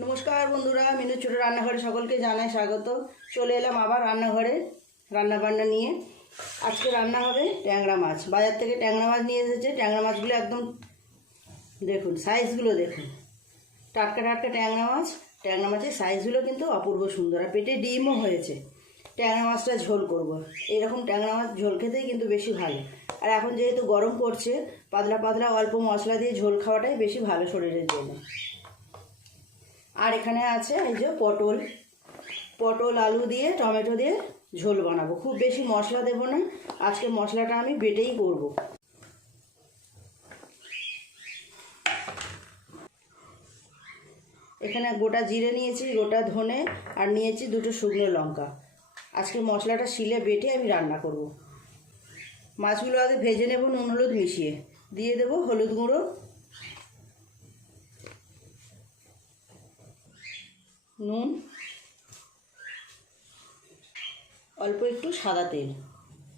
নমস্কার বন্ধুরা, মিনু ছোটো রান্নাঘরে সকলকে জানাই স্বাগত। চলে এলাম আবার রান্নাঘরে রান্নাবান্না নিয়ে। আজকে রান্না হবে ট্যাংরা মাছ। বাজার থেকে ট্যাংরা মাছ নিয়ে এসেছে। ট্যাংরা মাছগুলো একদম দেখুন, সাইজগুলো দেখুন, টাটকা টাটকা ট্যাংরা মাছ। ট্যাংরা মাছের সাইজগুলো কিন্তু অপূর্ব সুন্দর, আর পেটে ডিমও হয়েছে। ট্যাংরা মাছটা ঝোল করব। এইরকম ট্যাংরা মাছ ঝোল খেতেই কিন্তু বেশি ভালো। আর এখন যেহেতু গরম পড়ছে, পাতলা পাতলা অল্প মশলা দিয়ে ঝোল খাওয়াটাই বেশি ভালো শরীরের জন্য। আর এখানে আছে এই যে পটল আলু দিয়ে টমেটো দিয়ে ঝোল বানাবো। খুব বেশি মশলা দেব না, আজকে মশলাটা আমি বেটেই করব। এখানে গোটা জিরে নিয়েছি, গোটা ধনে, আর নিয়েছি দুটো শুকনো লঙ্কা। আজকে মশলাটা শিলে বেটে আমি রান্না করব। মাছগুলো আগে ভেজে নেব নুন হলুদ মিশিয়ে। দিয়ে দেব হলুদ গুঁড়ো, নুন, অল্প একটু সাদা তেল।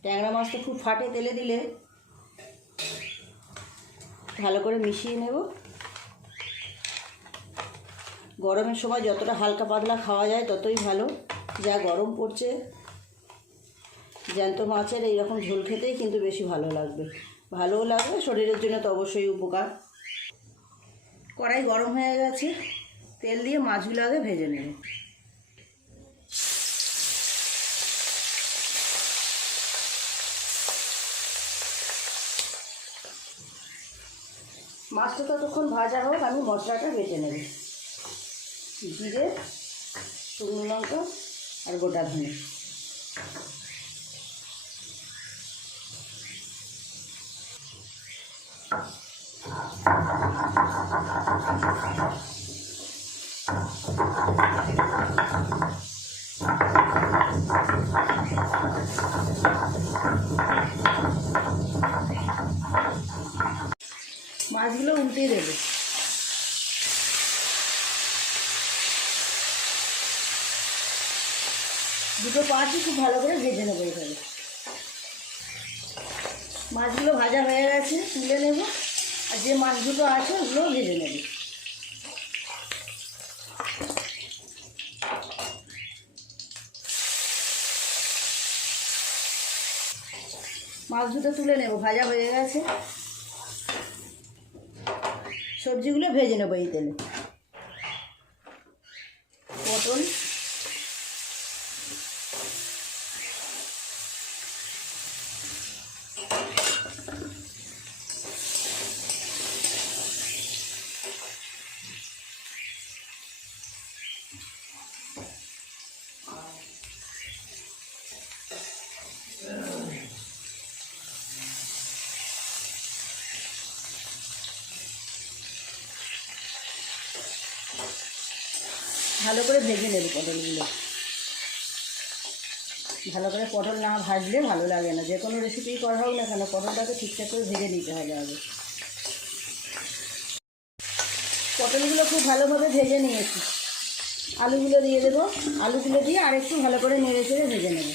ট্যাংরা মাছটা খুব ফাটে, তেলে দিলে ভালো করে মিশিয়ে নেব। গরমের সময় যতটা হালকা পাতলা খাওয়া যায় ততই ভালো। যা গরম পড়ছে, জ্যান্ত মাছের এইরকম ঝোল খেতেই কিন্তু বেশি ভালো লাগবে। ভালোও লাগবে, শরীরের জন্য তো অবশ্যই উপকার। কড়াই গরম হয়ে গেছে, তেল দিয়ে মাছগুলো আগে ভেজে নেব। মাছটা ততক্ষণ ভাজা হোক, আমি মশলাটা বেটে নেব। জিরে, শুকনো লঙ্কা আর গোটা ধনে। মাছগুলো উল্টে দেবে। দুটো মাছই খুব ভালো করে ভেজে নেবো। এখানে মাছগুলো ভাজা হয়ে গেছে, তুলে নেব। আর যে মাছ দুটো আছে ওগুলো ভেজে নেব। মাছ দুটো তুলে নেব, ভাজা হয়ে গেছে। সবজিগুলো ভেজে নেব এই তেলে। পটল, ভালো করে ভেজে নেব পটলগুলো। ভালো করে পটল না ভাজলে ভালো লাগে না। যে কোনো রেসিপি করা হোক না কেন, পটলটাকে ঠিকঠাক করে ভেজে নিতে হবে আগে। পটলগুলো খুব ভালোভাবে ভেজে নিয়েছি। আলুগুলো দিয়ে দেবো। আলুগুলো দিয়ে আরেকটু ভালো করে নেড়ে চেড়ে ভেজে নেব।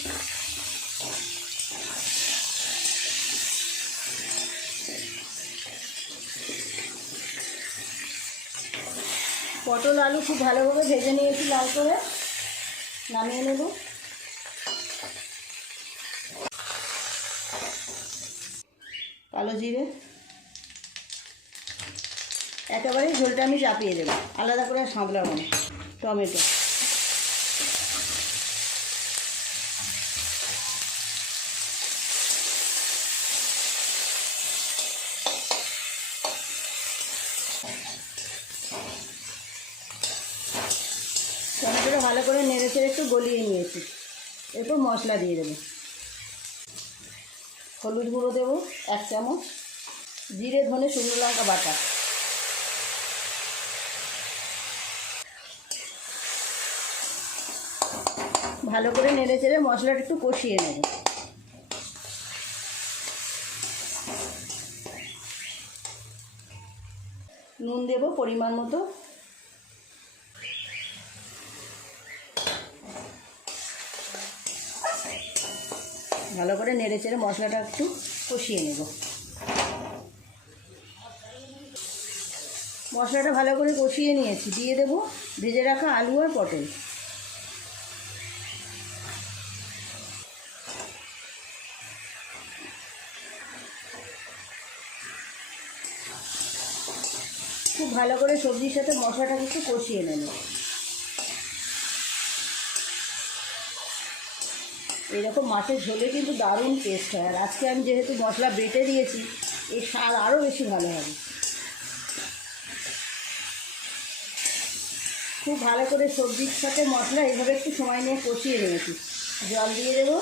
পটল আলু খুব ভালোভাবে ভেজে নিয়েছি লাল করে। নামিয়ে নেব। কালো জিরে, একেবারেই ঝোলটা আমি চাপিয়ে দেবো, আলাদা করে সাঁতলাবো না। টমেটো, টমেটোটা ভালো করে নেড়ে চেড়ে একটু গলিয়ে নিয়েছি। এরপর মশলা দিয়ে দেবো। হলুদ গুঁড়ো দেবো 1 চামচ, জিরে ধনে শুকনো লঙ্কা বাটা, ভালো করে নেড়ে চেড়ে মশলাটা একটু কষিয়ে নেব। নুন দেব পরিমাণ মতো। ভালো করে নেড়ে চেড়ে মশলাটা একটু কষিয়ে নেব। মশলাটা ভালো করে কষিয়ে নিয়েছি, দিয়ে দেবো ভেজে রাখা আলু আর পটল। খুব ভালো করে সবজির সাথে মশলাটাকে একটু কষিয়ে নেব। এইরকম মাছের ঝোলে কিন্তু দারুণ টেস্ট হয়, আর আজকে আমি যেহেতু মশলা বেটে দিয়েছি এর স্বাদ আরও বেশি ভালো হবে। খুব ভালো করে সবজির সাথে মশলা এইভাবে একটু সময় নিয়ে কষিয়ে নিয়েছি। জল দিয়ে দেবো।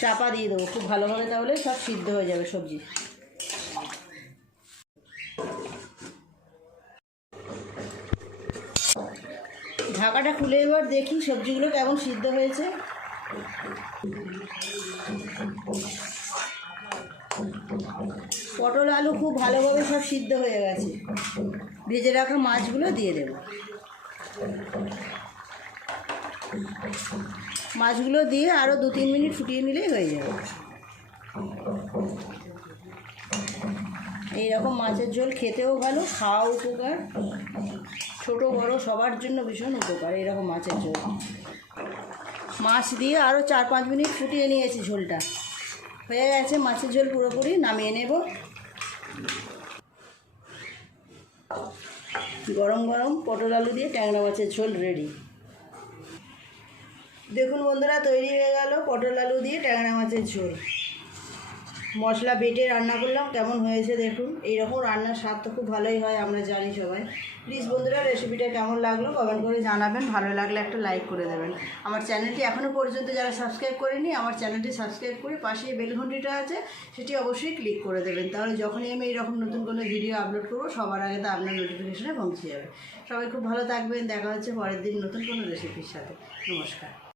চাপা দিয়ে দেবো খুব ভালোভাবে, তাহলে সব সিদ্ধ হয়ে যাবে সবজি। ঢাকাটা খুলে এবার দেখি সবজিগুলো কেমন সিদ্ধ হয়েছে। পটল আলু খুব ভালোভাবে সব সিদ্ধ হয়ে গেছে। ভেজে রাখা মাছগুলো দিয়ে দেব। মাছগুলো দিয়ে আরও 2-3 মিনিট ফুটিয়ে নিলেই হয়ে যাবে। এইরকম মাছের ঝোল খেতেও ভালো, খাওয়া উপকার, ছোট বড় সবার জন্য ভীষণ উপকার এইরকম মাছের ঝোল। মাছ দিয়ে আরও 4-5 মিনিট ফুটিয়ে নিয়েছি, ঝোলটা হয়ে গেছে। মাছের ঝোল পুরোপুরি নামিয়ে নেব। গরম গরম পটল আলু দিয়ে ট্যাংরা মাছের ঝোল রেডি। দেখুন বন্ধুরা, তৈরি হয়ে গেল পটল আলু দিয়ে ট্যাংরা মাছের ঝোল। মশলা বেটে রান্না করলাম, কেমন হয়েছে দেখুন। এইরকম রান্নার স্বাদ তো খুব ভালোই হয়, আমরা জানি সবাই। প্লিজ বন্ধুরা, রেসিপিটা কেমন লাগলো কমেন্ট করে জানাবেন, ভালো লাগলে একটা লাইক করে দেবেন। আমার চ্যানেলটি এখনও পর্যন্ত যারা সাবস্ক্রাইব করেনি, আমার চ্যানেলটি সাবস্ক্রাইব করে পাশে বেল ঘন্টিটা আছে সেটি অবশ্যই ক্লিক করে দেবেন, তাহলে যখনই আমি এইরকম নতুন কোনো ভিডিও আপলোড করবো সবার আগে তো আপনার নোটিফিকেশনে পৌঁছে যাবে। সবাই খুব ভালো থাকবেন, দেখা হচ্ছে পরের দিন নতুন কোনো রেসিপির সাথে। নমস্কার।